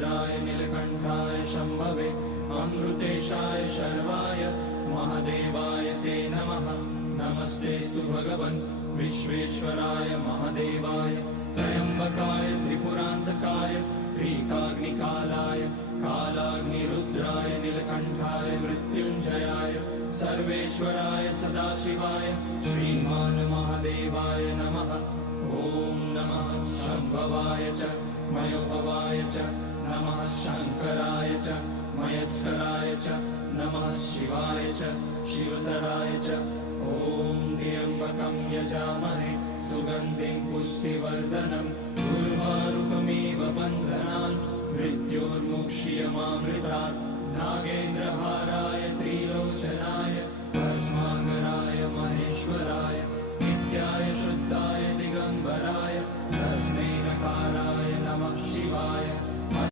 अग्निरुद्राय नीलकण्ठाय शम्भवे अमृतेशाय शर्वाय महादेवाय ते नमः। नमस्तेस्तु भगवन् विश्वेश्वराय महादेवाय त्र्यम्बकाय त्रिपुरान्तकाय त्रिकाग्निकालाय कालाग्निरुद्राय नीलकण्ठाय मृत्युञ्जयाय सर्वेश्वराय सदाशिवाय श्रीमान् महादेवाय नमः। ॐ नमः शम्भवाय च मयोभवाय च नमः शङ्कराय च मयस्कराय च नमः शिवाय च शिवतराय च। ॐ त्र्यम्बकं यजामहे सुगन्धिं पुष्टिवर्धनम् उर्वारुकमिव बन्धनान् मृत्योर्मुक्ष्यमामृतात्। नागेन्द्रहाराय त्रिलोचनाय भस्माङ्गराय महेश्वराय नित्याय शुद्धाय दिगम्बराय तस्मै नकाराय नमः शिवाय।